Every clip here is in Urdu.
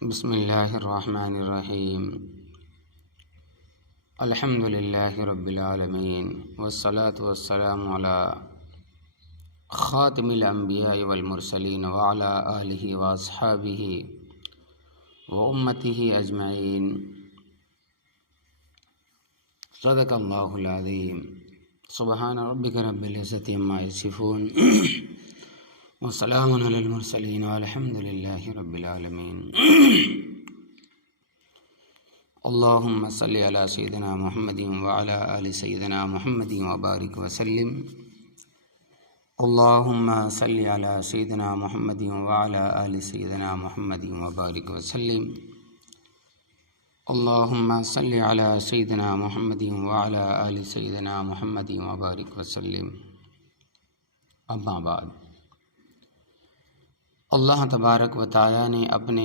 بسم اللہ الرحمن الرحیم الحمد للہ رب العالمین والصلاة والسلام علی خاتم الانبیاء والمرسلین وعلی آلہ واصحابہ وامتہ اجمعین صدق اللہ العظیم سبحان ربک رب العزۃ عما یصفون وسلام علی المرسلین والحمد للہ رب العالمین اللہم صلی علی سیدنا محمد وعلی آل سیدنا محمد وبارک وسلم اللہم صلی علی سیدنا محمد وعلی آل سیدنا محمد وبارک وسلم اللہم صلی علی سیدنا محمد وعلی آل سیدنا محمد وبارک وسلم اما بعد۔ اللہ تبارک و تعالیٰ نے اپنے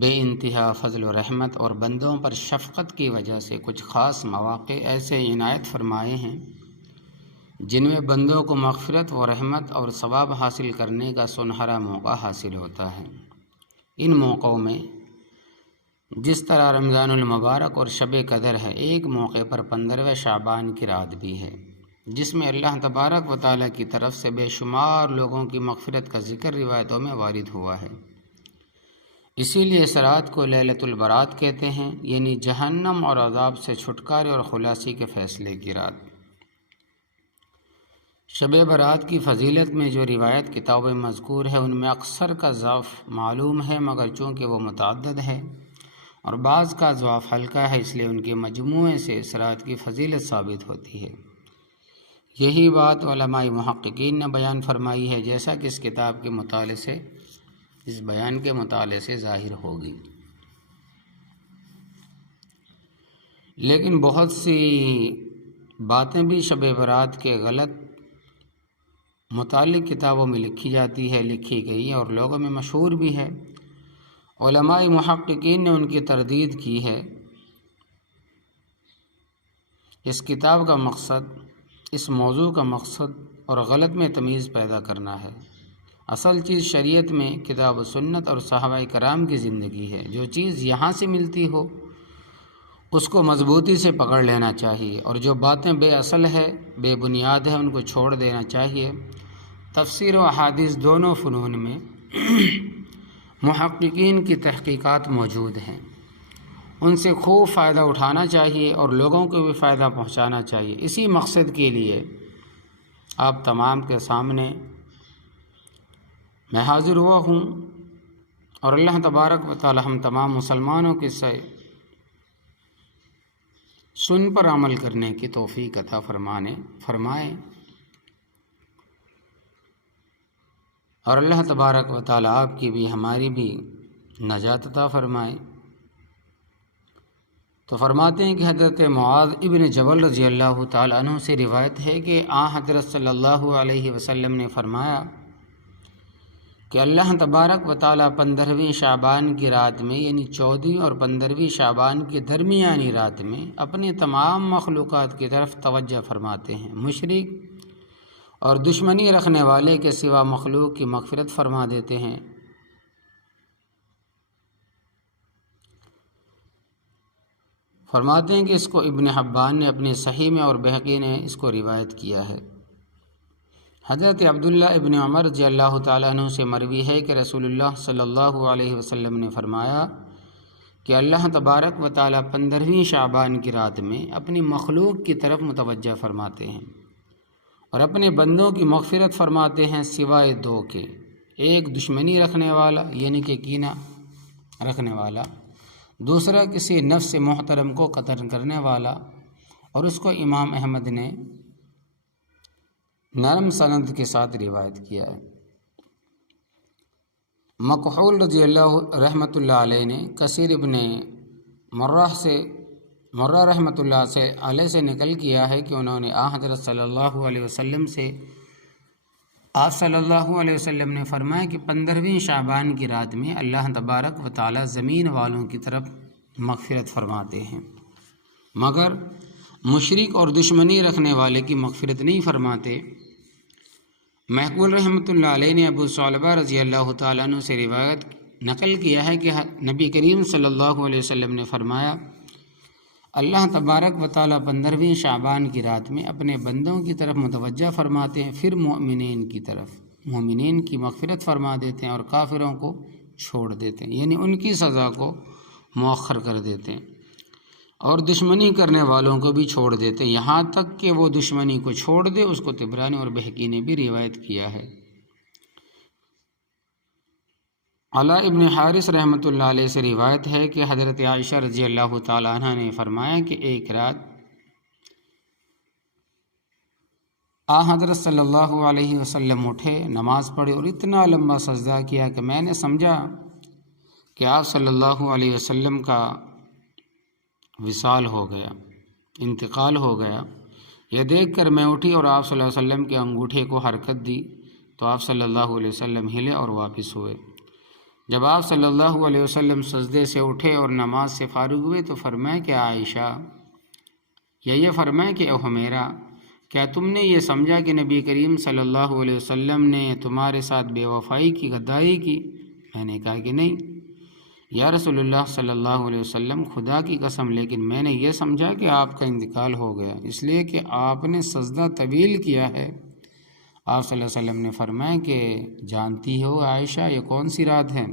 بے انتہا فضل و رحمت اور بندوں پر شفقت کی وجہ سے کچھ خاص مواقع ایسے عنایت فرمائے ہیں جن میں بندوں کو مغفرت و رحمت اور ثواب حاصل کرنے کا سنہرا موقع حاصل ہوتا ہے۔ ان موقعوں میں جس طرح رمضان المبارک اور شب قدر ہے، ایک موقع پر 15 شعبان کی رات بھی ہے جس میں اللہ تبارک و تعالیٰ کی طرف سے بے شمار لوگوں کی مغفرت کا ذکر روایتوں میں وارد ہوا ہے۔ اسی لیے اس رات کو لیلۃ البرات کہتے ہیں، یعنی جہنم اور عذاب سے چھٹکارے اور خلاصی کے فیصلے کی رات۔ شب برات کی فضیلت میں جو روایت کتابیں مذکور ہے ان میں اکثر کا ضعف معلوم ہے، مگر چونکہ وہ متعدد ہے اور بعض کا ضعف ہلکا ہے، اس لیے ان کے مجموعے سے اس رات کی فضیلت ثابت ہوتی ہے۔ یہی بات علماء محققین نے بیان فرمائی ہے، جیسا کہ اس کتاب کے مطالعے سے، اس بیان کے مطالعے سے ظاہر ہوگی۔ لیکن بہت سی باتیں بھی شب برات کے غلط متعلق کتابوں میں لکھی جاتی ہے، لکھی گئی اور لوگوں میں مشہور بھی ہے۔ علماء محققین نے ان کی تردید کی ہے۔ اس کتاب کا مقصد، اس موضوع کا مقصد اور غلط میں تمیز پیدا کرنا ہے۔ اصل چیز شریعت میں کتاب و سنت اور صحابہ کرام کی زندگی ہے۔ جو چیز یہاں سے ملتی ہو اس کو مضبوطی سے پکڑ لینا چاہیے، اور جو باتیں بے اصل ہے، بے بنیاد ہے، ان کو چھوڑ دینا چاہیے۔ تفسیر و احادیث دونوں فنون میں محققین کی تحقیقات موجود ہیں، ان سے خوب فائدہ اٹھانا چاہیے اور لوگوں کو بھی فائدہ پہنچانا چاہیے۔ اسی مقصد کے لیے آپ تمام کے سامنے میں حاضر ہوا ہوں، اور اللہ تبارک و تعالی ہم تمام مسلمانوں کے سے سن پر عمل کرنے کی توفیق عطا فرمائے، اور اللہ تبارک و تعالی آپ کی بھی ہماری بھی نجات عطا فرمائے۔ تو فرماتے ہیں کہ حضرت معاذ ابن جبل رضی اللہ تعالیٰ عنہ سے روایت ہے کہ حضرت صلی اللہ علیہ وسلم نے فرمایا کہ اللہ تبارک و تعالیٰ 15ویں شعبان کی رات میں، یعنی 14 اور 15ویں شعبان کی درمیانی رات میں اپنی تمام مخلوقات کی طرف توجہ فرماتے ہیں۔ مشرک اور دشمنی رکھنے والے کے سوا مخلوق کی مغفرت فرما دیتے ہیں۔ فرماتے ہیں کہ اس کو ابن حبان نے اپنے صحیح میں اور بہقی نے اس کو روایت کیا ہے۔ حضرت عبداللہ ابن عمر رضی اللہ تعالیٰ عنہ سے مروی ہے کہ رسول اللہ صلی اللہ علیہ وسلم نے فرمایا کہ اللہ تبارک و تعالیٰ 15ویں شعبان کی رات میں اپنی مخلوق کی طرف متوجہ فرماتے ہیں اور اپنے بندوں کی مغفرت فرماتے ہیں، سوائے دو کے، ایک دشمنی رکھنے والا یعنی کہ کینہ رکھنے والا، دوسرا کسی نفس محترم کو قتل کرنے والا، اور اس کو امام احمد نے نرم سند کے ساتھ روایت کیا ہے۔ مکحول رضی اللہ رحمۃ اللہ علیہ نے کثیر ابن مرہ رحمۃ اللہ علیہ سے نقل کیا ہے کہ انہوں نے حضرت صلی اللہ علیہ وسلم سے، آپ صلی اللہ علیہ وسلم نے فرمایا کہ 15ویں شعبان کی رات میں اللہ تبارک و تعالی زمین والوں کی طرف مغفرت فرماتے ہیں، مگر مشرک اور دشمنی رکھنے والے کی مغفرت نہیں فرماتے۔ محقول رحمۃ اللہ علیہ نے ابو ثعلبہ رضی اللہ تعالیٰ عنہ سے روایت نقل کیا ہے کہ نبی کریم صلی اللہ علیہ وسلم نے فرمایا، اللہ تبارک و تعالیٰ 15ویں شعبان کی رات میں اپنے بندوں کی طرف متوجہ فرماتے ہیں، پھر مومنین کی طرف، مومنین کی مغفرت فرما دیتے ہیں اور کافروں کو چھوڑ دیتے ہیں، یعنی ان کی سزا کو مؤخر کر دیتے ہیں، اور دشمنی کرنے والوں کو بھی چھوڑ دیتے ہیں، یہاں تک کہ وہ دشمنی کو چھوڑ دے۔ اس کو طبرانی اور بہقی نے بھی روایت کیا ہے۔ علاء ابن حارث رحمۃ اللہ علیہ سے روایت ہے کہ حضرت عائشہ رضی اللہ تعالی عنہ نے فرمایا کہ ایک رات حضرت صلی اللہ علیہ وسلم اٹھے، نماز پڑھے اور اتنا لمبا سجدہ کیا کہ میں نے سمجھا کہ آپ صلی اللہ علیہ وسلم کا وصال ہو گیا، انتقال ہو گیا۔ یہ دیکھ کر میں اٹھی اور آپ صلی اللہ علیہ وسلم کے انگوٹھے کو حرکت دی تو آپ صلی اللہ علیہ وسلم ہلے اور واپس ہوئے۔ جب آپ صلی اللہ علیہ وسلم سجدے سے اٹھے اور نماز سے فارغ ہوئے تو فرمایا کہ عائشہ، یہ فرمایا کہ اے حمیرہ، کیا تم نے یہ سمجھا کہ نبی کریم صلی اللہ علیہ وسلم نے تمہارے ساتھ بے وفائی کی، غداری کی؟ میں نے کہا کہ نہیں یا رسول اللہ صلی اللہ علیہ وسلم، خدا کی قسم، لیکن میں نے یہ سمجھا کہ آپ کا انتقال ہو گیا، اس لیے کہ آپ نے سجدہ طویل کیا ہے۔ آپ صلی اللہ علیہ وسلم نے فرمایا کہ جانتی ہو عائشہ یہ کون سی رات ہے؟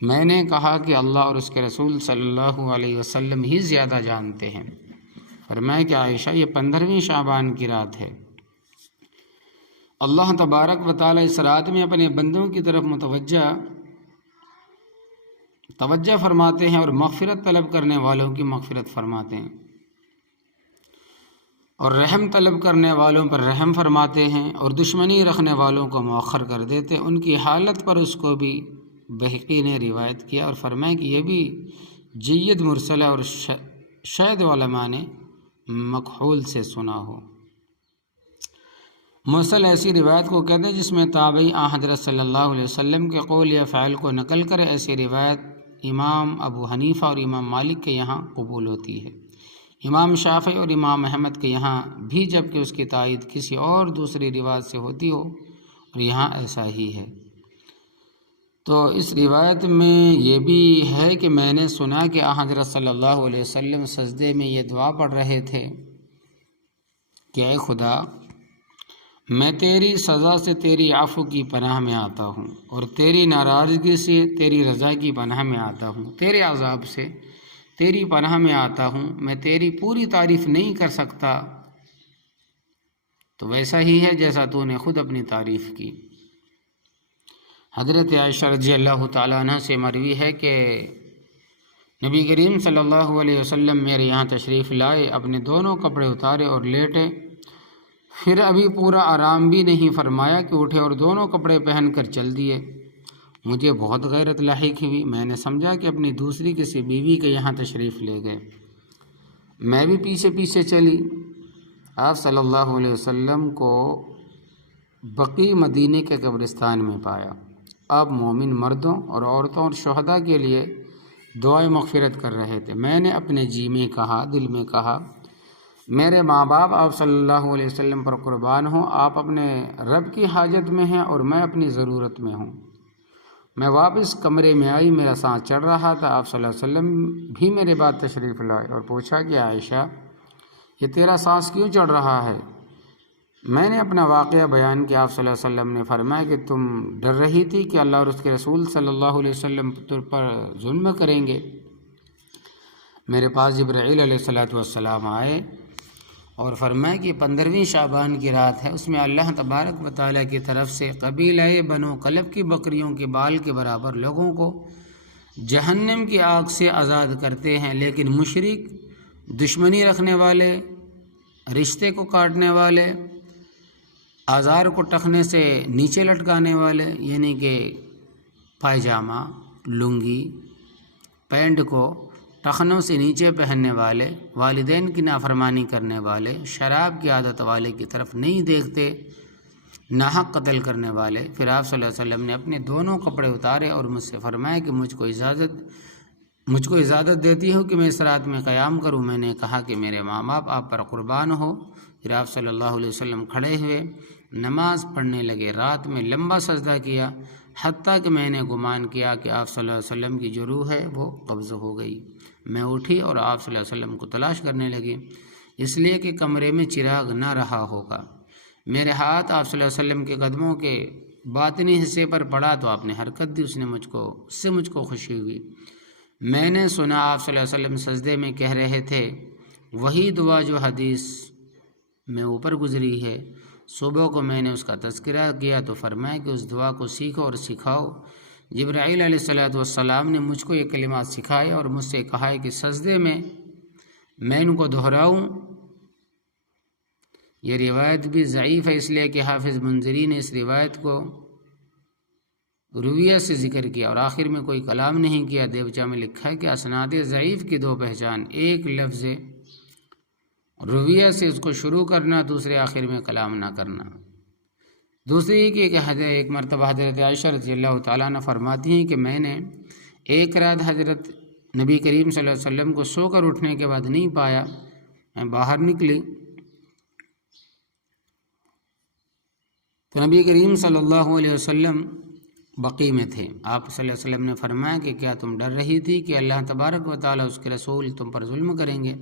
میں نے کہا کہ اللہ اور اس کے رسول صلی اللہ علیہ وسلم ہی زیادہ جانتے ہیں۔ فرمایا کہ عائشہ یہ 15ویں شعبان کی رات ہے۔ اللہ تبارک و تعالیٰ اس رات میں اپنے بندوں کی طرف توجہ فرماتے ہیں اور مغفرت طلب کرنے والوں کی مغفرت فرماتے ہیں، اور رحم طلب کرنے والوں پر رحم فرماتے ہیں، اور دشمنی رکھنے والوں کو مؤخر کر دیتے۔ ان کی حالت پر اس کو بھی بہقی نے روایت کیا اور فرمایا کہ یہ بھی جید مرسلہ اور شاید علماء نے مکحول سے سنا ہو۔ مرسل ایسی روایت کو کہتے ہیں جس میں تابعی حضرت صلی اللہ علیہ وسلم کے قول یا فعل کو نقل کرے۔ ایسی روایت امام ابو حنیفہ اور امام مالک کے یہاں قبول ہوتی ہے، امام شافعی اور امام احمد کے یہاں بھی، جبکہ اس کی تائید کسی اور دوسری روایت سے ہوتی ہو، اور یہاں ایسا ہی ہے۔ تو اس روایت میں یہ بھی ہے کہ میں نے سنا کہ حضرت صلی اللہ علیہ وسلم سجدے میں یہ دعا پڑھ رہے تھے کہ اے خدا، میں تیری سزا سے تیری عفو کی پناہ میں آتا ہوں، اور تیری ناراضگی سے تیری رضا کی پناہ میں آتا ہوں، تیرے عذاب سے تیری پناہ میں آتا ہوں، میں تیری پوری تعریف نہیں کر سکتا، تو ویسا ہی ہے جیسا تو نے خود اپنی تعریف کی۔ حضرت عائشہ رضی اللہ تعالیٰ عنہ سے مروی ہے کہ نبی کریم صلی اللہ علیہ وسلم میرے یہاں تشریف لائے، اپنے دونوں کپڑے اتارے اور لیٹے، پھر ابھی پورا آرام بھی نہیں فرمایا کہ اٹھے اور دونوں کپڑے پہن کر چل دیے۔ مجھے بہت غیرت لاحق ہوئی، میں نے سمجھا کہ اپنی دوسری کسی بیوی کے یہاں تشریف لے گئے، میں بھی پیچھے پیچھے چلی۔ آپ صلی اللہ علیہ وسلم کو بقیع مدینے کے قبرستان میں پایا۔ آپ مومن مردوں اور عورتوں اور شہداء کے لیے دعائیں مغفرت کر رہے تھے۔ میں نے اپنے جی میں کہا، دل میں کہا، میرے ماں باپ آپ صلی اللہ علیہ وسلم پر قربان ہوں، آپ اپنے رب کی حاجت میں ہیں اور میں اپنی ضرورت میں ہوں۔ میں واپس کمرے میں آئی، میرا سانس چڑھ رہا تھا۔ آپ صلی اللہ علیہ وسلم بھی میرے بعد تشریف لائے اور پوچھا کہ عائشہ، یہ تیرا سانس کیوں چڑھ رہا ہے؟ میں نے اپنا واقعہ بیان کیا۔ آپ صلی اللہ علیہ وسلم نے فرمایا کہ تم ڈر رہی تھی کہ اللہ اور اس کے رسول صلی اللہ علیہ وسلم تم پر ظلم کریں گے۔ میرے پاس جبرائیل علیہ السلام آئے اور فرمایا کہ 15ویں شعبان کی رات ہے، اس میں اللہ تبارک و تعالیٰ کی طرف سے قبیلہ بنو کلب کی بکریوں کے بال کے برابر لوگوں کو جہنم کی آگ سے آزاد کرتے ہیں، لیکن مشرک، دشمنی رکھنے والے، رشتے کو کاٹنے والے، آزار کو ٹخنے سے نیچے لٹکانے والے، یعنی کہ پائجامہ، لنگی، پینٹ کو ٹخنوں سے نیچے پہننے والے، والدین کی نافرمانی کرنے والے، شراب کی عادت والے کی طرف نہیں دیکھتے، ناحق قتل کرنے والے۔ پھر آپ صلی اللہ علیہ وسلم نے اپنے دونوں کپڑے اتارے اور مجھ سے فرمایا کہ مجھ کو اجازت دیتی ہو کہ میں اس رات میں قیام کروں؟ میں نے کہا کہ میرے ماں باپ آپ پر قربان ہو۔ پھر آپ صلی اللہ علیہ وسلم کھڑے ہوئے، نماز پڑھنے لگے، رات میں لمبا سجدہ کیا، حتیٰ کہ میں نے گمان کیا کہ آپ صلی اللہ علیہ وسلم کی جو روح ہے وہ قبض ہو گئی۔ میں اٹھی اور آپ صلی اللہ علیہ وسلم کو تلاش کرنے لگی، اس لیے کہ کمرے میں چراغ نہ رہا ہوگا۔ میرے ہاتھ آپ صلی اللہ علیہ وسلم کے قدموں کے باطنی حصے پر پڑا تو آپ نے حرکت دی، اس سے مجھ کو خوشی ہوئی۔ میں نے سنا آپ صلی اللہ علیہ وسلم سجدے میں کہہ رہے تھے وہی دعا جو حدیث میں اوپر گزری ہے۔ صبح کو میں نے اس کا تذکرہ کیا تو فرمایا کہ اس دعا کو سیکھو اور سکھاؤ۔ جبرائیل علیہ السلام نے مجھ کو یہ کلمات سکھائے اور مجھ سے کہا ہے کہ سجدے میں ان کو دہراؤں۔ یہ روایت بھی ضعیف ہے، اس لیے کہ حافظ منذری نے اس روایت کو رویہ سے ذکر کیا اور آخر میں کوئی کلام نہیں کیا۔ دیوچہ میں لکھا ہے کہ اسناد ضعیف کی دو پہچان، ایک لفظ رویہ سے اس کو شروع کرنا، دوسرے آخر میں کلام نہ کرنا۔ دوسری کہ ایک مرتبہ حضرت عائشہ رضی اللہ تعالیٰ عنہ فرماتی ہیں کہ میں نے ایک رات حضرت نبی کریم صلی اللہ علیہ وسلم کو سو کر اٹھنے کے بعد نہیں پایا۔ میں باہر نکلی تو نبی کریم صلی اللہ علیہ وسلم بقی میں تھے۔ آپ صلی اللہ علیہ وسلم نے فرمایا کہ کیا تم ڈر رہی تھی کہ اللہ تبارک و تعالیٰ اس کے رسول تم پر ظلم کریں گے،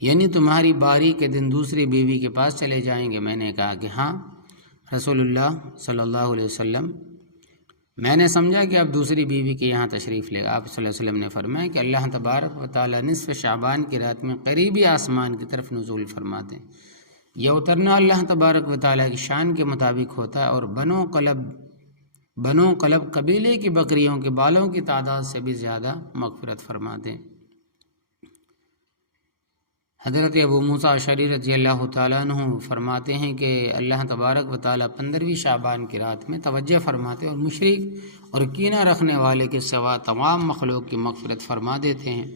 یعنی تمہاری باری کے دن دوسری بیوی کے پاس چلے جائیں گے؟ میں نے کہا کہ ہاں رسول اللہ صلی اللہ علیہ وسلم، میں نے سمجھا کہ اب دوسری بیوی کے یہاں تشریف لے گا۔ آپ صلی اللہ علیہ وسلم نے فرمایا کہ اللہ تبارک و تعالیٰ نصف شعبان کی رات میں قریبی آسمان کی طرف نزول فرماتے ہیں۔ یہ اترنا اللہ تبارک و تعالیٰ کی شان کے مطابق ہوتا ہے اور بنو قلب قبیلے کی بکریوں کے بالوں کی تعداد سے بھی زیادہ مغفرت فرماتے ہیں۔ حضرت ابو موسیٰ اشعری رضی اللہ تعالیٰ عنہ فرماتے ہیں کہ اللہ تبارک و تعالیٰ 15ویں شعبان کی رات میں توجہ فرماتے اور مشرک اور کینہ رکھنے والے کے سوا تمام مخلوق کی مغفرت فرما دیتے ہیں۔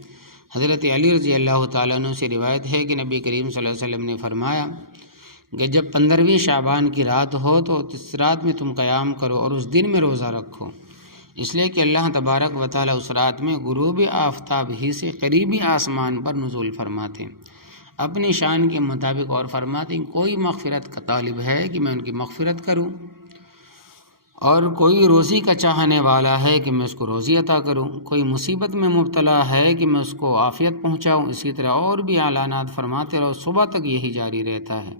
حضرت علی رضی اللہ تعالیٰ عنہ سے روایت ہے کہ نبی کریم صلی اللہ علیہ وسلم نے فرمایا کہ جب 15ویں شعبان کی رات ہو تو اس رات میں تم قیام کرو اور اس دن میں روزہ رکھو، اس لیے کہ اللہ تبارک و تعالیٰ اس رات میں غروب آفتاب ہی سے قریبی آسمان پر نزول فرماتے ہیں اپنی شان کے مطابق، اور فرماتے ہیں کوئی مغفرت کا طالب ہے کہ میں ان کی مغفرت کروں، اور کوئی روزی کا چاہنے والا ہے کہ میں اس کو روزی عطا کروں، کوئی مصیبت میں مبتلا ہے کہ میں اس کو عافیت پہنچاؤں۔ اسی طرح اور بھی اعلانات فرماتے رہو، صبح تک یہی جاری رہتا ہے۔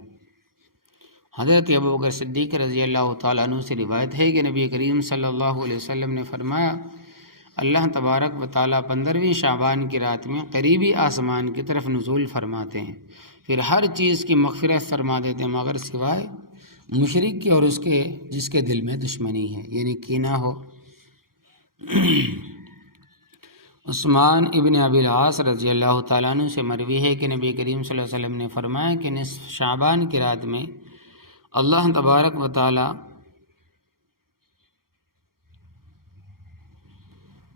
حضرت ابوبکر صدیق رضی اللہ تعالیٰ عنہ سے روایت ہے کہ نبی کریم صلی اللہ علیہ وسلم نے فرمایا اللہ تبارک و تعالیٰ 15ویں شعبان کی رات میں قریبی آسمان کی طرف نزول فرماتے ہیں، پھر ہر چیز کی مغفرت فرما دیتے ہیں مگر سوائے مشرک کے اور اس کے جس کے دل میں دشمنی ہے، یعنی کینہ ہو۔ عثمان ابن ابی العاص رضی اللہ تعالیٰ عنہ سے مروی ہے کہ نبی کریم صلی اللہ علیہ وسلم نے فرمایا کہ نصف شعبان کی رات میں اللہ تبارک و تعالیٰ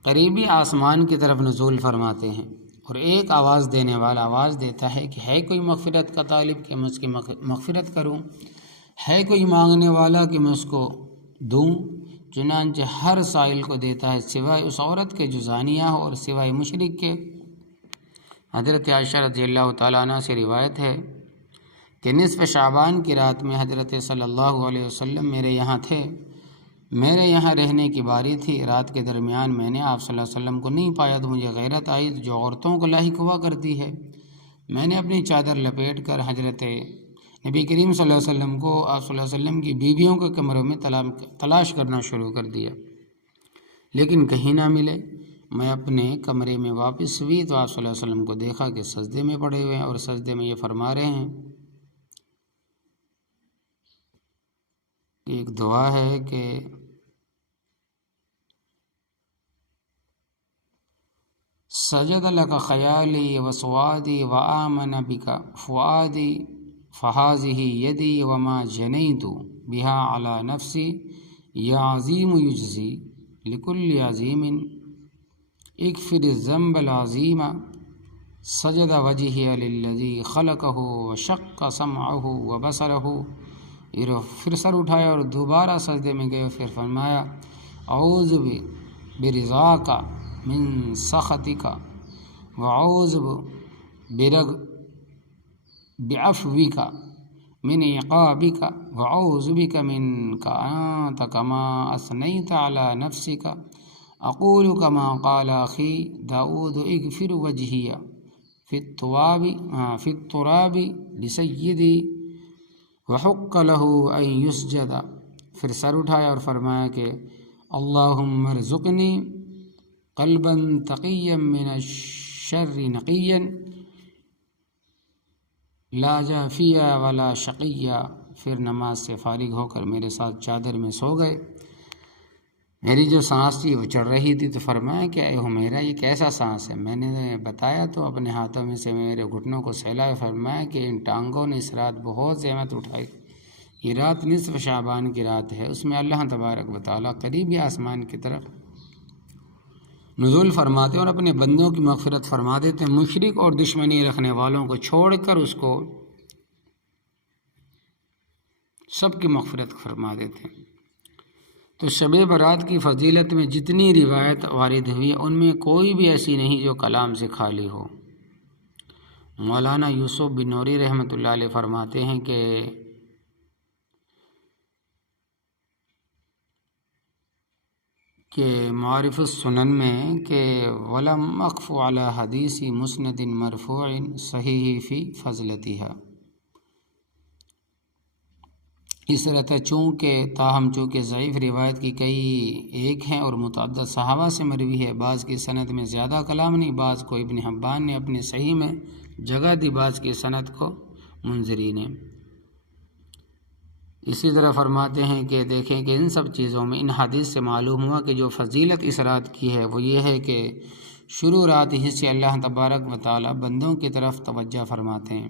قریبی آسمان کی طرف نزول فرماتے ہیں اور ایک آواز دینے والا آواز دیتا ہے کہ ہے کوئی مغفرت کا طالب کہ میں اس کی مغفرت کروں، ہے کوئی مانگنے والا کہ میں اس کو دوں؟ چنانچہ ہر سائل کو دیتا ہے سوائے اس عورت کے جو زانیہ ہو اور سوائے مشرک کے۔ حضرت عائشہ رضی اللہ تعالیٰ عنہ سے روایت ہے کہ نصف شعبان کی رات میں حضرت صلی اللہ علیہ وسلم میرے یہاں تھے، میرے یہاں رہنے کی باری تھی۔ رات کے درمیان میں نے آپ صلی اللہ علیہ وسلم کو نہیں پایا تو مجھے غیرت آئی جو عورتوں کو لاحق ہوا کرتی ہے۔ میں نے اپنی چادر لپیٹ کر حضرت نبی کریم صلی اللہ علیہ وسلم کو آپ صلی اللہ علیہ وسلم کی بیویوں کے کمروں میں تلاش کرنا شروع کر دیا، لیکن کہیں نہ ملے۔ میں اپنے کمرے میں واپس ہوئی تو آپ صلی اللہ علیہ وسلم کو دیکھا کہ سجدے میں پڑے ہوئے ہیں اور سجدے میں یہ فرما رہے ہیں کہ ایک دعا ہے کہ سجد لک خیالی وسوادی وآمن بک فؤادی فہذہ یدی وما جنیت بہا علی نفسی یا عظیم یجزی لکل عظیم اغفر الذنب العظیم سجد وجہہ للذی خلقہ وشق سمعہ وبصرہ۔ پھر سر اٹھایا اور دوبارہ سجدے میں گئے، پھر فرمایا اعوذ برضاک من سخطک واعوذ بعفوک من عقابك وأعوذ بك منك أنت كما أثنيت على نفسك أقول كما قال أخي داود اغفر وجهي في التراب لسيدي وحق له أن يسجد. پھر سر اٹھایا اور فرمایا کہ اللہم ارزقنی قلبا تقیا من الشر نقیا لا جافیا ولا شقیا. پھر نماز سے فارغ ہو کر میرے ساتھ چادر میں سو گئے. میری جو سانس تھی وہ چڑھ رہی تھی تو فرمایا کہ اے حمیرہ یہ کیسا سانس ہے؟ میں نے بتایا تو اپنے ہاتھوں میں سے میرے گھٹنوں کو سہلایا. فرمایا کہ ان ٹانگوں نے اس رات بہت زحمت اٹھائی. یہ رات نصف شعبان کی رات ہے، اس میں اللہ تبارک و تعالیٰ قریبی آسمان کی طرف نزول فرماتے اور اپنے بندوں کی مغفرت فرما دیتے. مشرک اور دشمنی رکھنے والوں کو چھوڑ کر اس کو سب کی مغفرت فرما دیتے. تو شب برات کی فضیلت میں جتنی روایت وارد ہوئی ان میں کوئی بھی ایسی نہیں جو کلام سے خالی ہو. مولانا یوسف بن نوری رحمۃ اللہ علیہ فرماتے ہیں کہ معارف السنن میں کہ ولم اخف علی حدیث مسند مرفوع صحیح فی فضلتها. اس طرح چونکہ ضعیف روایت کی کئی ایک ہیں اور متعدد صحابہ سے مروی ہے. بعض کی سند میں زیادہ کلام نہیں، بعض کو ابن حبان نے اپنے صحیح میں جگہ دی، بعض کی سند کو منذری نے. اسی طرح فرماتے ہیں کہ دیکھیں کہ ان سب چیزوں میں ان حدیث سے معلوم ہوا کہ جو فضیلت اس رات کی ہے وہ یہ ہے کہ شروع رات ہی سے اللہ تبارک و تعالی بندوں کی طرف توجہ فرماتے ہیں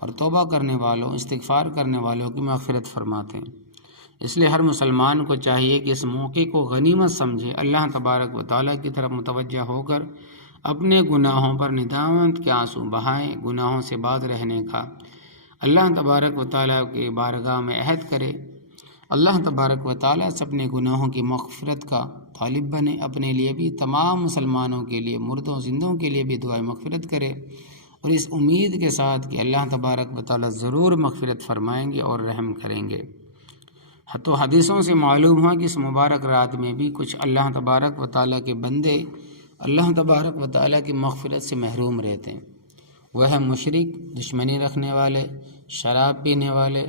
اور توبہ کرنے والوں استغفار کرنے والوں کی مغفرت فرماتے ہیں. اس لیے ہر مسلمان کو چاہیے کہ اس موقع کو غنیمت سمجھے، اللہ تبارک و تعالیٰ کی طرف متوجہ ہو کر اپنے گناہوں پر ندامت کے آنسو بہائیں، گناہوں سے باز رہنے کا اللہ تبارک و تعالیٰ کی بارگاہ میں عہد کرے. اللہ تبارک و تعالیٰ سے اپنے گناہوں کی مغفرت کا طالب بنے، اپنے لیے بھی تمام مسلمانوں کے لیے مردوں زندوں کے لیے بھی دعائیں مغفرت کرے، اور اس امید کے ساتھ کہ اللہ تبارک و تعالیٰ ضرور مغفرت فرمائیں گے اور رحم کریں گے. تو حدیثوں سے معلوم ہوا کہ اس مبارک رات میں بھی کچھ اللہ تبارک و تعالیٰ کے بندے اللہ تبارک و تعالیٰ کی مغفرت سے محروم رہتے ہیں. وہ ہے مشرک، دشمنی رکھنے والے، شراب پینے والے،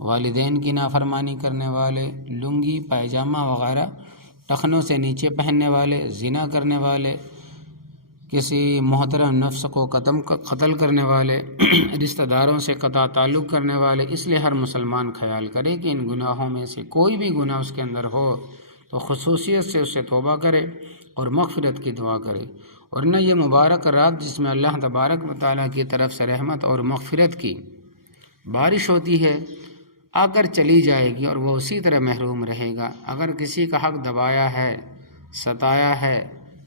والدین کی نافرمانی کرنے والے، لنگی پائجامہ وغیرہ ٹخنوں سے نیچے پہننے والے، زنا کرنے والے، کسی محترم نفس کو قتل کرنے والے، رشتہ داروں سے قطع تعلق کرنے والے. اس لیے ہر مسلمان خیال کرے کہ ان گناہوں میں سے کوئی بھی گناہ اس کے اندر ہو تو خصوصیت سے اس سے توبہ کرے اور مغفرت کی دعا کرے. ورنہ یہ مبارک رات جس میں اللہ تبارک و تعالیٰ کی طرف سے رحمت اور مغفرت کی بارش ہوتی ہے آ کر چلی جائے گی اور وہ اسی طرح محروم رہے گا. اگر کسی کا حق دبایا ہے، ستایا ہے،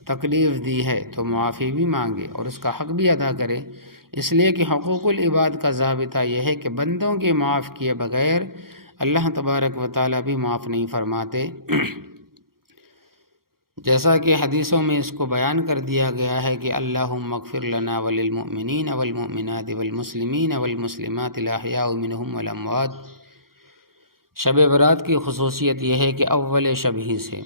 تکلیف دی ہے تو معافی بھی مانگے اور اس کا حق بھی ادا کرے. اس لیے کہ حقوق العباد کا ضابطہ یہ ہے کہ بندوں کے معاف کیے بغیر اللہ تبارک و تعالیٰ بھی معاف نہیں فرماتے. جیسا کہ حدیثوں میں اس کو بیان کر دیا گیا ہے کہ اللہم اغفر لنا وللمؤمنین والمؤمنات والمسلمین والمسلمات الاحیاء منہم والاموات. شب برات کی خصوصیت یہ ہے کہ اول شب ہی سے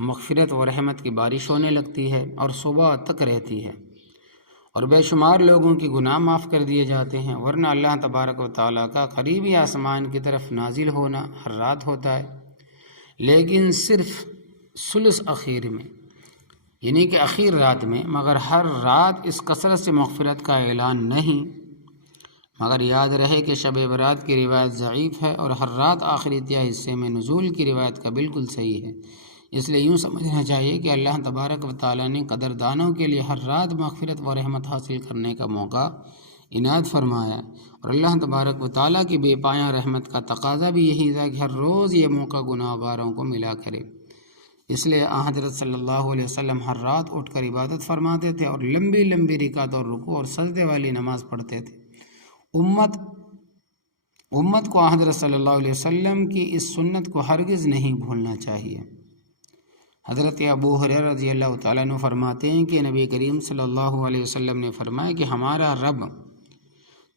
مغفرت و رحمت کی بارش ہونے لگتی ہے اور صبح تک رہتی ہے اور بے شمار لوگوں کی گناہ معاف کر دیے جاتے ہیں. ورنہ اللہ تبارک و تعالیٰ کا قریبی آسمان کی طرف نازل ہونا ہر رات ہوتا ہے، لیکن صرف ثلث اخیر میں، یعنی کہ اخیر رات میں، مگر ہر رات اس کثرت سے مغفرت کا اعلان نہیں. مگر یاد رہے کہ شب برات کی روایت ضعیف ہے اور ہر رات آخری تیا حصے میں نزول کی روایت کا بالکل صحیح ہے. اس لیے یوں سمجھنا چاہیے کہ اللہ تبارک و تعالیٰ نے قدردانوں کے لیے ہر رات مغفرت و رحمت حاصل کرنے کا موقع عنایت فرمایا، اور اللہ تبارک و تعالیٰ کی بے پایاں رحمت کا تقاضا بھی یہی تھا کہ ہر روز یہ موقع گناہ گاروں کو ملا کرے. اس لیے حضرت صلی اللہ علیہ وسلم ہر رات اٹھ کر عبادت فرماتے تھے اور لمبی لمبی رکعت اور رکوع اور سجدے والی نماز پڑھتے تھے. امت کو حضرت صلی اللہ علیہ وسلم کی اس سنت کو ہرگز نہیں بھولنا چاہیے. حضرت ابو ہریرہ رضی اللہ تعالیٰ عنہ فرماتے ہیں کہ نبی کریم صلی اللہ علیہ وسلم نے فرمایا کہ ہمارا رب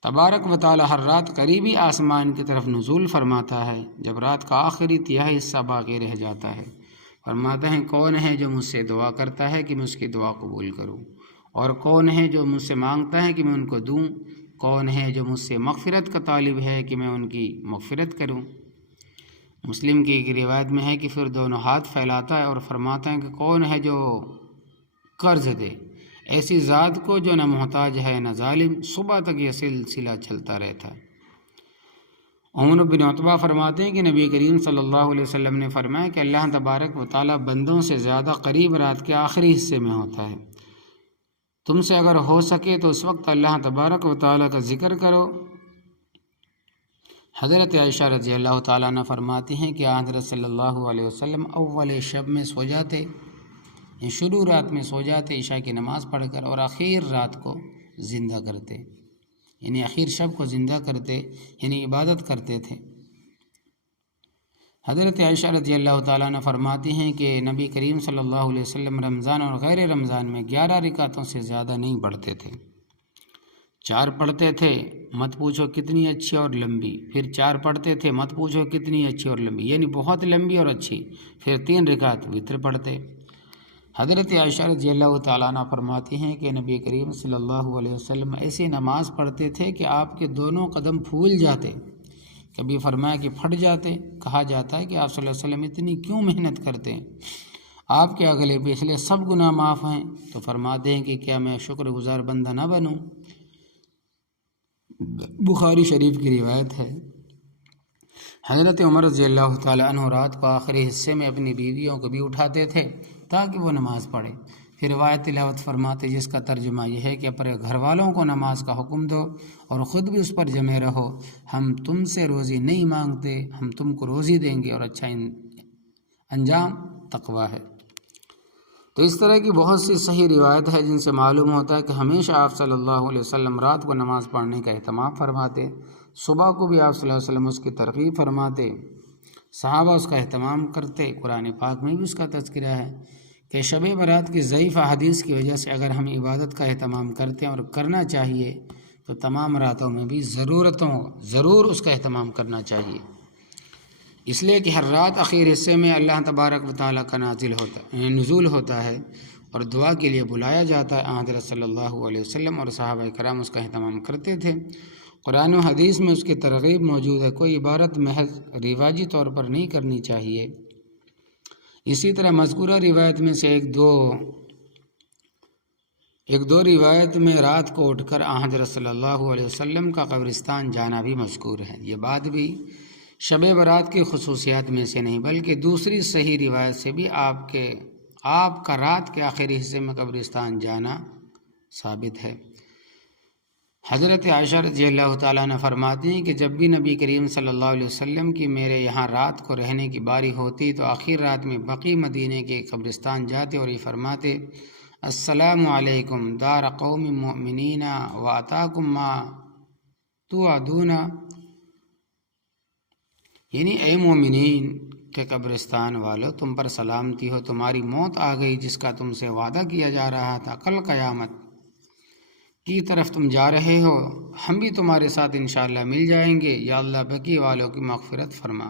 تبارک و تعالی ہر رات قریبی آسمان کی طرف نزول فرماتا ہے جب رات کا آخری تہائی حصہ باقی رہ جاتا ہے۔ فرماتے ہیں کون ہے جو مجھ سے دعا کرتا ہے کہ میں اس کی دعا قبول کروں، اور کون ہے جو مجھ سے مانگتا ہے کہ میں ان کو دوں، کون ہے جو مجھ سے مغفرت کا طالب ہے کہ میں ان کی مغفرت کروں۔ مسلم کی ایک روایت میں ہے کہ پھر دونوں ہاتھ پھیلاتا ہے اور فرماتا ہے کہ کون ہے جو قرض دے ایسی ذات کو جو نہ محتاج ہے نہ ظالم۔ صبح تک یہ سلسلہ چلتا رہتا ہے۔ عمر بن عتبہ فرماتے ہیں کہ نبی کریم صلی اللہ علیہ وسلم نے فرمایا کہ اللہ تبارک و تعالیٰ بندوں سے زیادہ قریب رات کے آخری حصے میں ہوتا ہے۔ تم سے اگر ہو سکے تو اس وقت اللہ تبارک و تعالیٰ کا ذکر کرو۔ حضرت عائشہ رضی اللہ تعالیٰ عنہ فرماتی ہیں کہ حضرت صلی اللہ علیہ وسلم اول شب میں سو جاتے، شروع رات میں سو جاتے عشاء کی نماز پڑھ کر، اور آخر رات کو زندہ کرتے، یعنی آخر شب کو زندہ کرتے، یعنی عبادت کرتے تھے۔ حضرت عائشہ رضی اللہ تعالیٰ عنہ فرماتی ہیں کہ نبی کریم صلی اللہ علیہ وسلم رمضان اور غیر رمضان میں 11 رکعتوں سے زیادہ نہیں پڑھتے تھے۔ 4 پڑھتے تھے، مت پوچھو کتنی اچھی اور لمبی، پھر 4 پڑھتے تھے، مت پوچھو کتنی اچھی اور لمبی، یعنی بہت لمبی اور اچھی، پھر 3 رکعت وتر پڑھتے۔ حضرت عائشہ رضی اللہ تعالیٰ عنہ فرماتی ہیں کہ نبی کریم صلی اللہ علیہ وسلم ایسی نماز پڑھتے تھے کہ آپ کے دونوں قدم پھول جاتے، کبھی فرمایا کہ پھٹ جاتے۔ کہا جاتا ہے کہ آپ صلی اللہ علیہ وسلم اتنی کیوں محنت کرتے ہیں، آپ کے اگلے پچھلے سب گناہ معاف ہیں، تو فرماتے ہیں کہ کیا میں شکر گزار بندہ نہ بنوں۔ بخاری شریف کی روایت ہے۔ حضرت عمر رضی اللہ تعالیٰ عنہ رات کو آخری حصے میں اپنی بیویوں کو بھی اٹھاتے تھے تاکہ وہ نماز پڑھے، پھر روایت تلاوت فرماتے جس کا ترجمہ یہ ہے کہ اپنے گھر والوں کو نماز کا حکم دو اور خود بھی اس پر جمے رہو، ہم تم سے روزی نہیں مانگتے، ہم تم کو روزی دیں گے، اور اچھا انجام تقویٰ ہے۔ تو اس طرح کی بہت سی صحیح روایت ہے جن سے معلوم ہوتا ہے کہ ہمیشہ آپ صلی اللہ علیہ وسلم رات کو نماز پڑھنے کا اہتمام فرماتے، صبح کو بھی آپ صلی اللہ علیہ وسلم اس کی ترغیب فرماتے، صحابہ اس کا اہتمام کرتے۔ قرآن پاک میں بھی اس کا تذکرہ ہے کہ شب برات کی ضعیف احادیث کی وجہ سے اگر ہم عبادت کا اہتمام کرتے ہیں اور کرنا چاہیے تو تمام راتوں میں بھی ضرور اس کا اہتمام کرنا چاہیے، اس لیے کہ ہر رات اخیر حصے میں اللہ تبارک و تعالیٰ کا نزول ہوتا ہے اور دعا کے لیے بلایا جاتا ہے۔ حضرت صلی اللہ علیہ وسلم اور صحابہ کرام اس کا اہتمام کرتے تھے۔ قرآن و حدیث میں اس کی ترغیب موجود ہے، کوئی عبارت محض رواجی طور پر نہیں کرنی چاہیے۔ اسی طرح مذکورہ روایت میں سے ایک دو روایت میں رات کو اٹھ کر حضرت صلی اللہ علیہ وسلم کا قبرستان جانا بھی مذکور ہے۔ یہ بات بھی شب برات کی خصوصیات میں سے نہیں بلکہ دوسری صحیح روایت سے بھی آپ کا رات کے آخری حصے میں قبرستان جانا ثابت ہے۔ حضرت عائشہ رضی اللہ تعالیٰ عنہ فرماتی ہیں کہ جب بھی نبی کریم صلی اللہ علیہ وسلم کی میرے یہاں رات کو رہنے کی باری ہوتی تو آخر رات میں بقیع مدینے کے قبرستان جاتے اور یہ فرماتے، السلام علیکم دار قوم مؤمنین واتاکم ما توعدون، یعنی اے مومنین کے قبرستان والو، تم پر سلامتی ہو، تمہاری موت آ گئی جس کا تم سے وعدہ کیا جا رہا تھا، کل قیامت کی طرف تم جا رہے ہو، ہم بھی تمہارے ساتھ انشاءاللہ مل جائیں گے، یا اللہ بقی والوں کی مغفرت فرما۔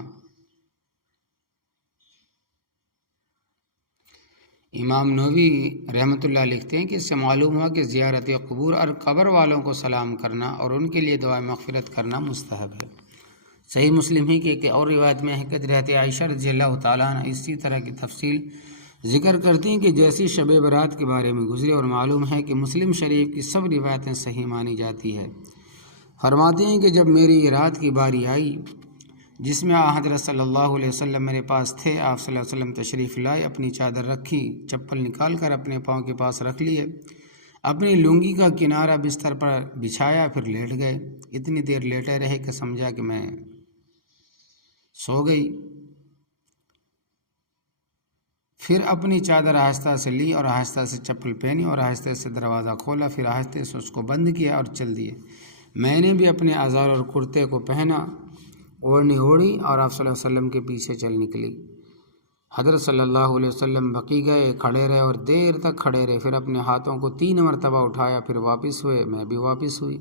امام نووی رحمۃ اللہ لکھتے ہیں کہ اس سے معلوم ہوا کہ زیارت قبور اور قبر والوں کو سلام کرنا اور ان کے لیے دعا مغفرت کرنا مستحب ہے۔ صحیح مسلم ہی کی ایک اور روایت میں ہے کہ حضرت عائشہ رضی اللہ تعالیٰ عنہ اسی طرح کی تفصیل ذکر کرتی ہیں کہ جیسی شب برات کے بارے میں گزری، اور معلوم ہے کہ مسلم شریف کی سب روایتیں صحیح مانی جاتی ہے۔ فرماتے ہیں کہ جب میری یہ رات کی باری آئی جس میں حضرت صلی اللہ علیہ وسلم میرے پاس تھے، آپ صلی اللہ علیہ وسلم تشریف لائے، اپنی چادر رکھی، چپل نکال کر اپنے پاؤں کے پاس رکھ لیے، اپنی لنگی کا کنارہ بستر پر بچھایا، پھر لیٹ گئے۔ اتنی دیر لیٹے رہے کہ سمجھا کہ میں سو گئی۔ پھر اپنی چادر آہستہ سے لی اور آہستہ سے چپل پہنی اور آہستہ سے دروازہ کھولا، پھر آہستہ سے اس کو بند کیا اور چل دیے۔ میں نے بھی اپنے ازار اور کرتے کو پہنا، اوڑھنی اوڑھی اور آپ صلی اللہ علیہ وسلم کے پیچھے چل نکلی۔ حضرت صلی اللہ علیہ وسلم بقی گئے، کھڑے رہے اور دیر تک کھڑے رہے، پھر اپنے ہاتھوں کو 3 مرتبہ اٹھایا، پھر واپس ہوئے، میں بھی واپس ہوئی۔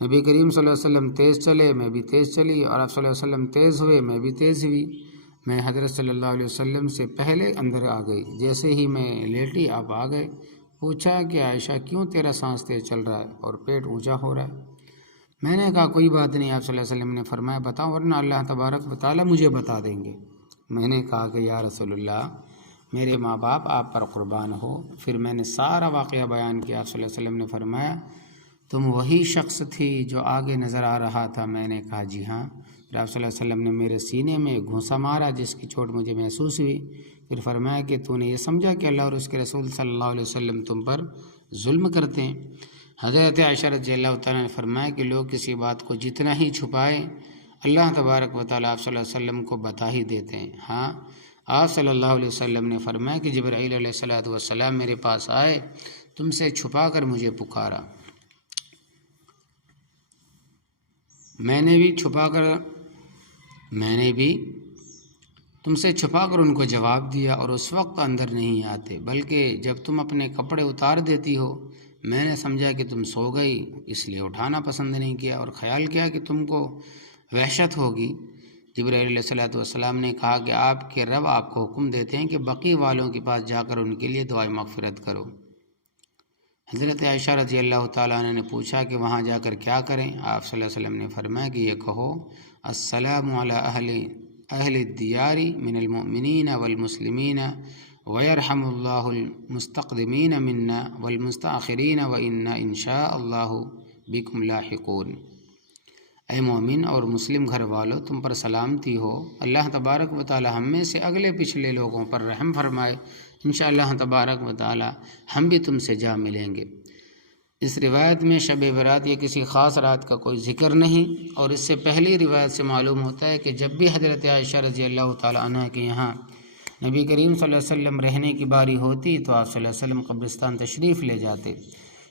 نبی کریم صلی اللہ علیہ وسلم تیز چلے، میں بھی تیز چلی، اور آپ صلی اللہ علیہ وسلم تیز ہوئے، میں بھی تیز ہوئی۔ میں حضرت صلی اللہ علیہ وسلم سے پہلے اندر آ گئی، جیسے ہی میں لیٹی آپ آ گئے۔ پوچھا کہ عائشہ کیوں تیرا سانس تیز چل رہا ہے اور پیٹ اونچا ہو رہا ہے؟ میں نے کہا کوئی بات نہیں۔ آپ صلی اللہ علیہ وسلم نے فرمایا بتاؤ ورنہ اللہ تبارک و تعالیٰ مجھے بتا دیں گے۔ میں نے کہا کہ یا رسول اللہ میرے ماں باپ آپ پر قربان ہو۔ پھر میں نے سارا واقعہ بیان کیا۔ آپ صلی اللہ علیہ وسلم نے فرمایا تم وہی شخص تھی جو آگے نظر آ رہا تھا؟ میں نے کہا جی ہاں۔ پھر آپ صلی اللہ علیہ وسلم نے میرے سینے میں گھونسا مارا جس کی چوٹ مجھے محسوس ہوئی۔ پھر فرمایا کہ تو نے یہ سمجھا کہ اللہ اور اس کے رسول صلی اللہ علیہ وسلم تم پر ظلم کرتے ہیں؟ حضرت عائشہ رضی اللہ تعالیٰ نے فرمایا کہ لوگ کسی بات کو جتنا ہی چھپائیں اللہ تبارک و تعالیٰ آپ صلی اللہ علیہ وسلم کو بتا ہی دیتے ہیں۔ ہاں، آپ صلی اللہ علیہ وسلم نے فرمایا کہ جبرائیل علیہ السلام میرے پاس آئے، تم سے چھپا کر مجھے پکارا، میں نے بھی تم سے چھپا کر ان کو جواب دیا، اور اس وقت اندر نہیں آتے بلکہ جب تم اپنے کپڑے اتار دیتی ہو۔ میں نے سمجھا کہ تم سو گئی، اس لیے اٹھانا پسند نہیں کیا، اور خیال کیا کہ تم کو وحشت ہوگی۔ جبرائیل علیہ السلام نے کہا کہ آپ کے رب آپ کو حکم دیتے ہیں کہ بقی والوں کے پاس جا کر ان کے لیے دعائے مغفرت کرو۔ حضرت عائشہ رضی اللہ تعالیٰ عنہ نے پوچھا کہ وہاں جا کر کیا کریں؟ آپ صلی اللہ علیہ وسلم نے فرمایا کہ یہ کہو السلام علی اہل الدیار من المؤمنین والمسلمین ویرحم اللہ المستقدمین منا والمستاخرین وإنا انشاء اللہ بکم لاحقون۔ اے مومن اور مسلم گھر والو، تم پر سلامتی ہو، اللہ تبارک و تعالی ہم میں سے اگلے پچھلے لوگوں پر رحم فرمائے، انشاءاللہ تبارک و تعالی ہم بھی تم سے جا ملیں گے۔ اس روایت میں شب برات یا کسی خاص رات کا کوئی ذکر نہیں، اور اس سے پہلی روایت سے معلوم ہوتا ہے کہ جب بھی حضرت عائشہ رضی اللہ تعالی عنہ کے یہاں نبی کریم صلی اللہ علیہ وسلم رہنے کی باری ہوتی تو آپ صلی اللہ علیہ وسلم قبرستان تشریف لے جاتے۔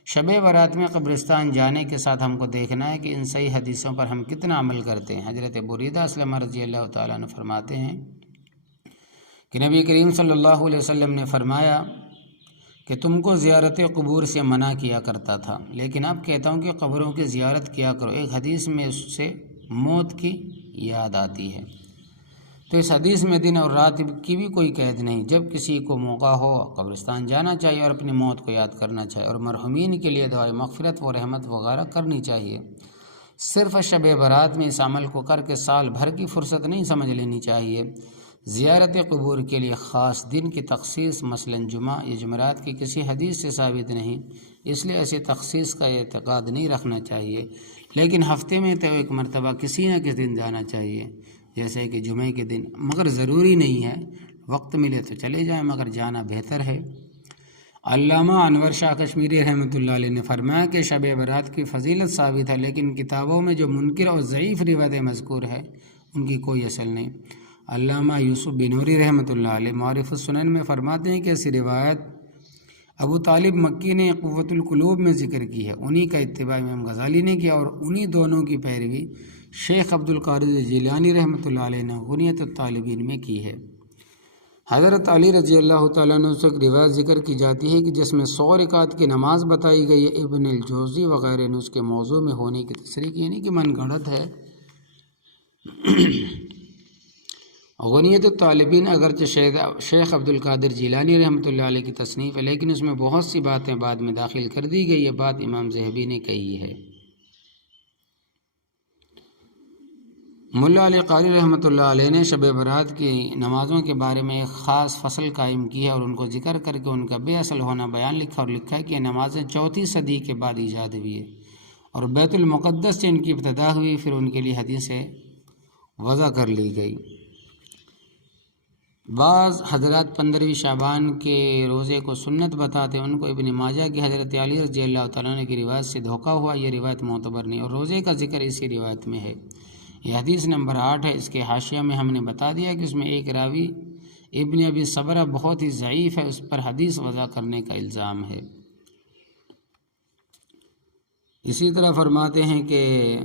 شب برات میں قبرستان جانے کے ساتھ ہم کو دیکھنا ہے کہ ان صحیح حدیثوں پر ہم کتنا عمل کرتے ہیں۔ حضرت بریدہ اسلم رضی اللہ تعالیٰ عنہ فرماتے ہیں کہ نبی کریم صلی اللہ علیہ وسلم نے فرمایا کہ تم کو زیارت قبور سے منع کیا کرتا تھا، لیکن اب کہتا ہوں کہ قبروں کی زیارت کیا کرو۔ ایک حدیث میں اس سے موت کی یاد آتی ہے۔ تو اس حدیث میں دن اور رات کی بھی کوئی قید نہیں، جب کسی کو موقع ہو قبرستان جانا چاہیے اور اپنی موت کو یاد کرنا چاہیے، اور مرحومین کے لیے دعائے مغفرت و رحمت وغیرہ کرنی چاہیے۔ صرف شب برات میں اس عمل کو کر کے سال بھر کی فرصت نہیں سمجھ لینی چاہیے۔ زیارت قبور کے لیے خاص دن کی تخصیص مثلا جمعہ یا جمعرات کی کسی حدیث سے ثابت نہیں، اس لیے ایسی تخصیص کا اعتقاد نہیں رکھنا چاہیے، لیکن ہفتے میں تو ایک مرتبہ کسی نہ کسی دن جانا چاہیے، جیسے کہ جمعے کے دن، مگر ضروری نہیں ہے، وقت ملے تو چلے جائیں، مگر جانا بہتر ہے۔ علامہ انور شاہ کشمیری رحمۃ اللہ علیہ نے فرمایا کہ شب برات کی فضیلت ثابت ہے، لیکن کتابوں میں جو منکر اور ضعیف روایتیں مذکور ہے ان کی کوئی اصل نہیں۔ علامہ یوسف بنوری رحمۃ اللہ علیہ معارف السنن میں فرماتے ہیں کہ ایسی روایت ابو طالب مکی نے قوت القلوب میں ذکر کی ہے، انہی کا اتباع امام غزالی نے کیا، اور انہی دونوں کی پیروی شیخ عبد القادر جیلانی رحمۃ اللہ علیہ نے غنیت الطالبین میں کی ہے۔ حضرت علی رضی اللہ تعالیٰ عنہ سے ایک روایت ذکر کی جاتی ہے کہ جس میں 100 رکعت کی نماز بتائی گئی ہے۔ ابن الجوزی وغیرہ نے اس کے موضوع میں ہونے کی تصریح کی، یعنی کہ من گھڑت ہے۔ غنیت الطالبین اگرچہ شیخ عبد القادر جیلانی رحمۃ اللہ علیہ کی تصنیف ہے، لیکن اس میں بہت سی باتیں بعد میں داخل کر دی گئی، یہ بات امام ذہبی نے کہی ہے۔ ملا علی قاری رحمۃ اللہ علیہ نے شب برات کی نمازوں کے بارے میں ایک خاص فصل قائم کی ہے، اور ان کو ذکر کر کے ان کا بے اصل ہونا بیان لکھا، اور لکھا ہے کہ یہ نمازیں 4 صدی کے بعد ایجاد ہوئی ہے، اور بیت المقدس سے ان کی ابتدا ہوئی، پھر ان کے لیے حدیثیں وضع کر لی گئی۔ بعض حضرات 15ویں شعبان کے روزے کو سنت بتاتے ہیں، ان کو ابن ماجہ کی حضرت علی رضی اللہ تعالیٰ عنہ کی روایت سے دھوکہ ہوا، یہ روایت معتبر نہیں، اور روزے کا ذکر اسی روایت میں ہے۔ یہ حدیث نمبر 8 ہے، اس کے حاشیہ میں ہم نے بتا دیا کہ اس میں ایک راوی ابن ابی صبرہ بہت ہی ضعیف ہے، اس پر حدیث وضع کرنے کا الزام ہے۔ اسی طرح فرماتے ہیں کہ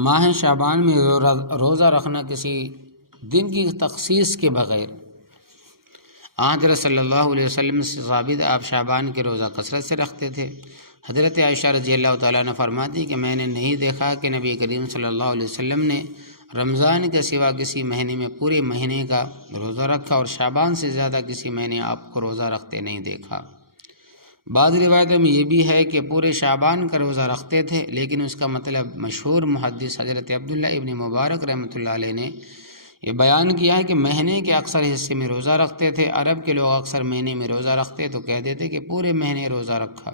ماہ شعبان میں روزہ رکھنا کسی دن کی تخصیص کے بغیر حضرت صلی اللہ علیہ وسلم سے ثابت آپ شعبان کے روزہ کثرت سے رکھتے تھے۔ حضرت عائشہ رضی اللہ تعالیٰ عنہ فرماتی کہ میں نے نہیں دیکھا کہ نبی کریم صلی اللہ علیہ وسلم نے رمضان کے سوا کسی مہینے میں پورے مہینے کا روزہ رکھا، اور شعبان سے زیادہ کسی مہینے آپ کو روزہ رکھتے نہیں دیکھا۔ بعض روایتوں میں یہ بھی ہے کہ پورے شعبان کا روزہ رکھتے تھے، لیکن اس کا مطلب مشہور محدث حضرت عبداللہ ابن مبارک رحمۃ اللہ علیہ نے یہ بیان کیا ہے کہ مہینے کے اکثر حصے میں روزہ رکھتے تھے۔ عرب کے لوگ اکثر مہینے میں روزہ رکھتے تو کہہ دیتے کہ پورے مہینے روزہ رکھا۔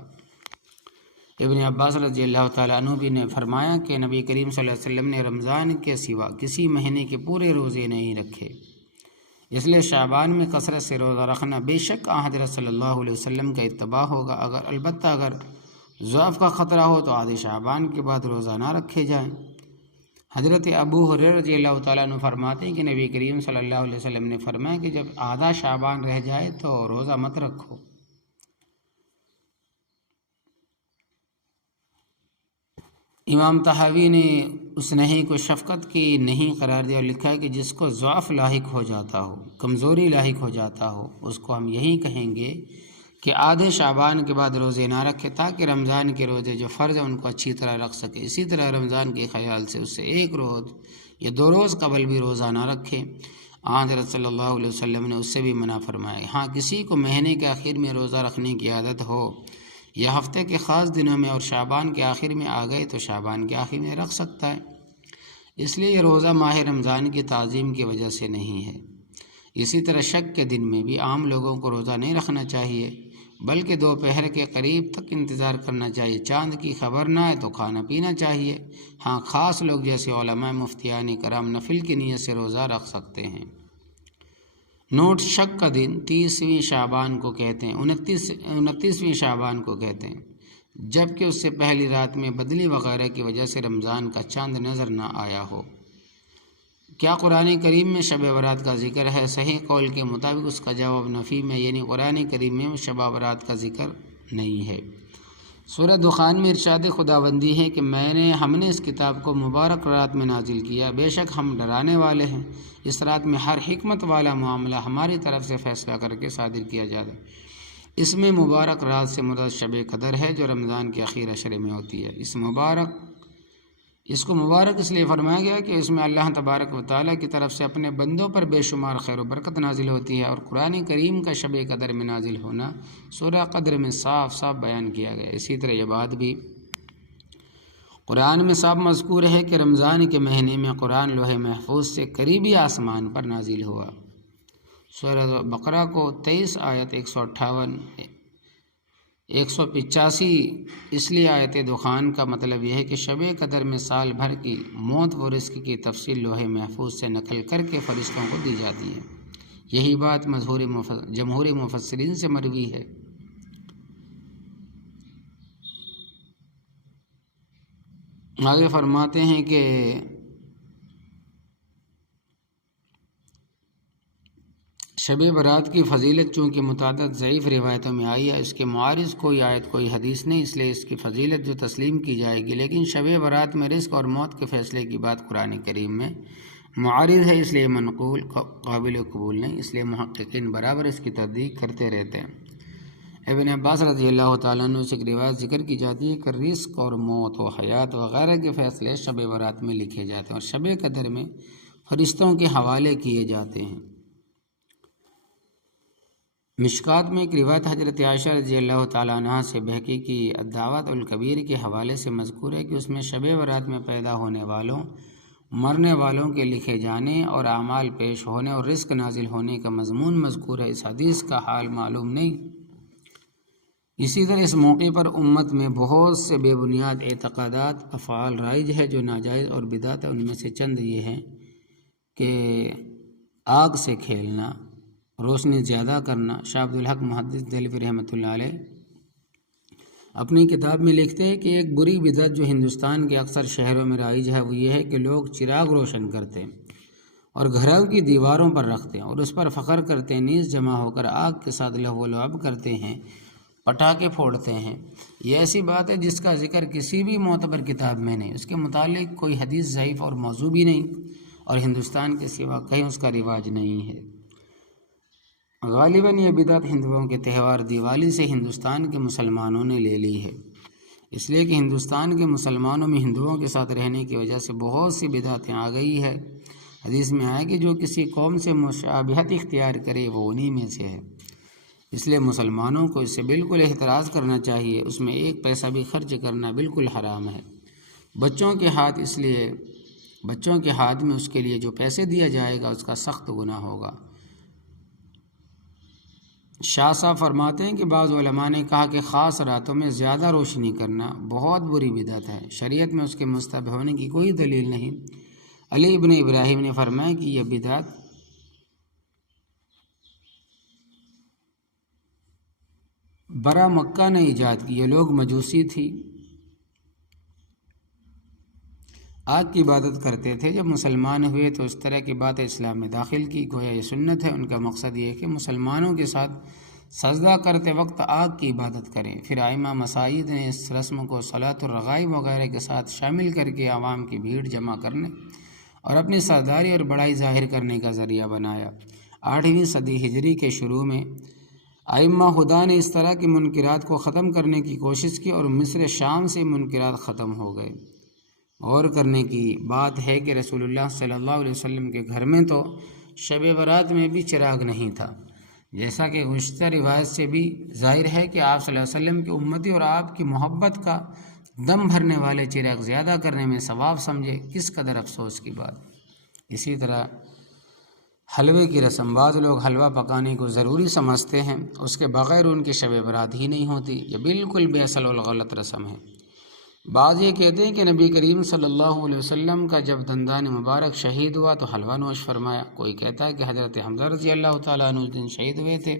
ابن عباس رضی اللہ تعالیٰ عنہ بھی نے فرمایا کہ نبی کریم صلی اللہ علیہ وسلم نے رمضان کے سوا کسی مہینے کے پورے روزے نہیں رکھے، اس لیے شعبان میں کثرت سے روزہ رکھنا بے شک حضرت صلی اللہ علیہ وسلم کا اتباع ہوگا۔ اگر ضعف کا خطرہ ہو تو آدھے شعبان کے بعد روزہ نہ رکھے جائیں۔ حضرت ابو ہریرہ رضی اللہ تعالیٰ عنہ فرماتے ہیں کہ نبی کریم صلی اللہ علیہ وسلم نے فرمایا کہ جب آدھا شعبان رہ جائے تو روزہ مت رکھو۔ امام طحاوی نے اس نہیں کو شفقت کی نہیں قرار دیا اور لکھا ہے کہ جس کو ضعف لاحق ہو جاتا ہو، کمزوری لاحق ہو جاتا ہو، اس کو ہم یہی کہیں گے کہ آدھے شعبان کے بعد روزے نہ رکھے، تاکہ رمضان کے روزے جو فرض ہیں ان کو اچھی طرح رکھ سکے۔ اسی طرح رمضان کے خیال سے اس سے ایک روز یا 2 روز قبل بھی روزہ نہ رکھے۔ حضرت صلی اللہ علیہ وسلم نے اس سے بھی منع فرمایا۔ ہاں کسی کو مہینے کے آخر میں روزہ رکھنے کی عادت ہو یا ہفتے کے خاص دنوں میں اور شعبان کے آخر میں آ گئے تو شعبان کے آخر میں رکھ سکتا ہے، اس لیے یہ روزہ ماہ رمضان کی تعظیم کی وجہ سے نہیں ہے۔ اسی طرح شک کے دن میں بھی عام لوگوں کو روزہ نہیں رکھنا چاہیے، بلکہ دوپہر کے قریب تک انتظار کرنا چاہیے۔ چاند کی خبر نہ آئے تو کھانا پینا چاہیے۔ ہاں خاص لوگ جیسے علماء مفتیان کرام نفل کی نیت سے روزہ رکھ سکتے ہیں۔ نوٹ: شک کا دن 30ویں شعبان کو کہتے ہیں، 29ویں شعبان کو کہتے ہیں، جبکہ اس سے پہلی رات میں بدلی وغیرہ کی وجہ سے رمضان کا چاند نظر نہ آیا ہو۔ کیا قرآن کریم میں شب برات کا ذکر ہے؟ صحیح قول کے مطابق اس کا جواب نفی میں، یعنی قرآن کریم میں شب برات کا ذکر نہیں ہے۔ سورہ دخان میں ارشاد خداوندی ہے کہ ہم نے اس کتاب کو مبارک رات میں نازل کیا، بے شک ہم ڈرانے والے ہیں۔ اس رات میں ہر حکمت والا معاملہ ہماری طرف سے فیصلہ کر کے صادر کیا جاتا ہے۔ اس میں مبارک رات سے مراد شب قدر ہے جو رمضان کے اخیر عشرے میں ہوتی ہے۔ اس کو مبارک اس لیے فرمایا گیا کہ اس میں اللہ تبارک و تعالیٰ کی طرف سے اپنے بندوں پر بے شمار خیر و برکت نازل ہوتی ہے، اور قرآن کریم کا شب قدر میں نازل ہونا سورہ قدر میں صاف صاف بیان کیا گیا۔ اسی طرح یہ بات بھی قرآن میں صاف مذکور ہے کہ رمضان کے مہینے میں قرآن لوح محفوظ سے قریبی آسمان پر نازل ہوا۔ سورہ بقرہ کو 23 آیت 158 185 اس لیے آیت دخان کا مطلب یہ ہے کہ شب قدر میں سال بھر کی موت و رزق کی تفصیل لوح محفوظ سے نقل کر کے فرشتوں کو دی جاتی ہے۔ یہی بات جمہور مفسرین سے مروی ہے۔ آگے فرماتے ہیں کہ شب برات کی فضیلت چونکہ متعدد ضعیف روایتوں میں آئی ہے، اس کے معارض کوئی آیت کوئی حدیث نہیں، اس لیے اس کی فضیلت جو تسلیم کی جائے گی، لیکن شب برات میں رزق اور موت کے فیصلے کی بات قرآن کریم میں معارض ہے، اس لیے منقول قابل قبول نہیں، اس لیے محققین برابر اس کی تصدیق کرتے رہتے ہیں۔ ابن عباس رضی اللہ تعالیٰ عنہ سے ایک روایت ذکر کی جاتی ہے کہ رزق اور موت و حیات وغیرہ کے فیصلے شب برات میں لکھے جاتے ہیں اور شب قدر میں فرشتوں کے حوالے کیے جاتے ہیں۔ مشکات میں ایک روایت حضرت عائشہ رضی اللہ تعالیٰ عنہ سے بہقی کی الدعوۃ الکبیر کے حوالے سے مذکور ہے کہ اس میں شب برات میں پیدا ہونے والوں مرنے والوں کے لکھے جانے اور اعمال پیش ہونے اور رزق نازل ہونے کا مضمون مذکور ہے۔ اس حدیث کا حال معلوم نہیں۔ اسی طرح اس موقع پر امت میں بہت سے بے بنیاد اعتقادات افعال رائج ہے جو ناجائز اور بدعت ہے۔ ان میں سے چند یہ ہیں کہ آگ سے کھیلنا، روشنی زیادہ کرنا۔ شاہ عبدالحق محدث دہلوی رحمۃ اللہ علیہ اپنی کتاب میں لکھتے ہیں کہ ایک بری بدعت جو ہندوستان کے اکثر شہروں میں رائج ہے وہ یہ ہے کہ لوگ چراغ روشن کرتے ہیں اور گھروں کی دیواروں پر رکھتے ہیں اور اس پر فخر کرتے ہیں، نیز جمع ہو کر آگ کے ساتھ لہو و لعب کرتے ہیں، پٹاخے پھوڑتے ہیں۔ یہ ایسی بات ہے جس کا ذکر کسی بھی معتبر کتاب میں نہیں، اس کے متعلق کوئی حدیث ضعیف اور موضوع بھی نہیں، اور ہندوستان کے سوا کہیں اس کا رواج نہیں ہے۔ غالباً یہ بدعت ہندوؤں کے تہوار دیوالی سے ہندوستان کے مسلمانوں نے لے لی ہے، اس لیے کہ ہندوستان کے مسلمانوں میں ہندوؤں کے ساتھ رہنے کی وجہ سے بہت سی بدعتیں آ گئی ہے۔ حدیث میں آئے کہ جو کسی قوم سے مشابہت اختیار کرے وہ انہی میں سے ہے، اس لیے مسلمانوں کو اس سے بالکل احتراز کرنا چاہیے، اس میں ایک پیسہ بھی خرچ کرنا بالکل حرام ہے۔ بچوں کے ہاتھ میں اس کے لیے جو پیسے دیا جائے گا اس کا سخت گناہ ہوگا۔ شاہ صاحب فرماتے ہیں کہ بعض علماء نے کہا کہ خاص راتوں میں زیادہ روشنی کرنا بہت بری بدعت ہے، شریعت میں اس کے مستحب ہونے کی کوئی دلیل نہیں۔ علی ابن ابراہیم نے فرمایا کہ یہ بدعت برا مکہ نے ایجاد کی، یہ لوگ مجوسی تھی، آگ کی عبادت کرتے تھے، جب مسلمان ہوئے تو اس طرح کی بات اسلام میں داخل کی، گویا یہ سنت ہے۔ ان کا مقصد یہ ہے کہ مسلمانوں کے ساتھ سجدہ کرتے وقت آگ کی عبادت کریں۔ پھر ائمہ مساجد نے اس رسم کو صلاۃ الرغائب وغیرہ کے ساتھ شامل کر کے عوام کی بھیڑ جمع کرنے اور اپنی سرداری اور بڑائی ظاہر کرنے کا ذریعہ بنایا۔ 8ویں صدی ہجری کے شروع میں ائمہ ہدیٰ نے اس طرح کے منکرات کو ختم کرنے کی کوشش کی اور مصر شام سے منکرات ختم ہو گئے۔ غور کرنے کی بات ہے کہ رسول اللہ صلی اللہ علیہ وسلم کے گھر میں تو شب برات میں بھی چراغ نہیں تھا، جیسا کہ گزشتہ روایت سے بھی ظاہر ہے کہ آپ صلی اللہ علیہ وسلم کی امتی اور آپ کی محبت کا دم بھرنے والے چراغ زیادہ کرنے میں ثواب سمجھے، کس قدر افسوس کی بات۔ اسی طرح حلوے کی رسم، بعض لوگ حلوہ پکانے کو ضروری سمجھتے ہیں، اس کے بغیر ان کی شب برات ہی نہیں ہوتی، یہ بالکل بے اصل اور غلط رسم ہے۔ بعض یہ کہتے ہیں کہ نبی کریم صلی اللہ علیہ وسلم کا جب دندان مبارک شہید ہوا تو حلوہ نوش فرمایا۔ کوئی کہتا ہے کہ حضرت حمزہ رضی اللہ تعالیٰ عنہ اس دن شہید ہوئے تھے،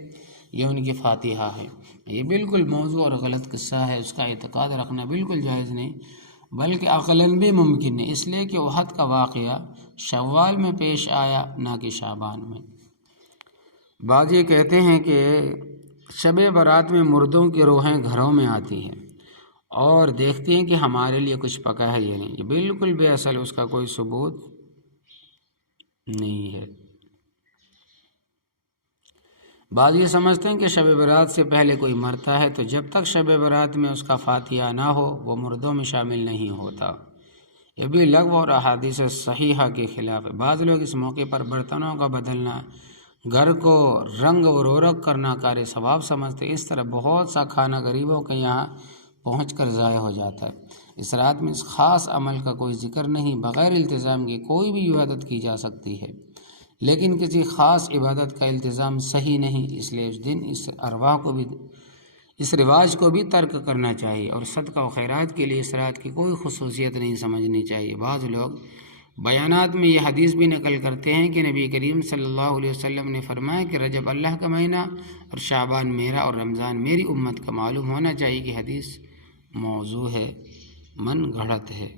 یہ ان کی فاتحہ ہے۔ یہ بالکل موضوع اور غلط قصہ ہے، اس کا اعتقاد رکھنا بالکل جائز نہیں، بلکہ عقلاً بھی ممکن ہے، اس لیے کہ احد کا واقعہ شوال میں پیش آیا نہ کہ شعبان میں۔ بعض یہ کہتے ہیں کہ شب برات میں مردوں کی روحیں گھروں میں آتی ہیں اور دیکھتی ہیں کہ ہمارے لیے کچھ پکا ہے یا نہیں، یہ بالکل بے اصل، اس کا کوئی ثبوت نہیں ہے۔ بعض یہ سمجھتے ہیں کہ شب برات سے پہلے کوئی مرتا ہے تو جب تک شب برات میں اس کا فاتحہ نہ ہو وہ مردوں میں شامل نہیں ہوتا، یہ بھی لغو اور احادیث صحیحہ کے خلاف ہے۔ بعض لوگ اس موقع پر برتنوں کا بدلنا، گھر کو رنگ و رونق کرنا کار ثواب سمجھتے، اس طرح بہت سا کھانا غریبوں کے یہاں پہنچ کر ضائع ہو جاتا ہے۔ اس رات میں اس خاص عمل کا کوئی ذکر نہیں، بغیر التزام کے کوئی بھی عبادت کی جا سکتی ہے، لیکن کسی خاص عبادت کا التزام صحیح نہیں، اس لیے اس دن اس رواج کو بھی ترک کرنا چاہیے اور صدقہ و خیرات کے لیے اس رات کی کوئی خصوصیت نہیں سمجھنی چاہیے۔ بعض لوگ بیانات میں یہ حدیث بھی نقل کرتے ہیں کہ نبی کریم صلی اللہ علیہ وسلم نے فرمایا کہ رجب اللہ کا مہینہ اور شعبان میرا اور رمضان میری امت کا، معلوم ہونا چاہیے کہ حدیث موضوع ہے، من گھڑت ہے۔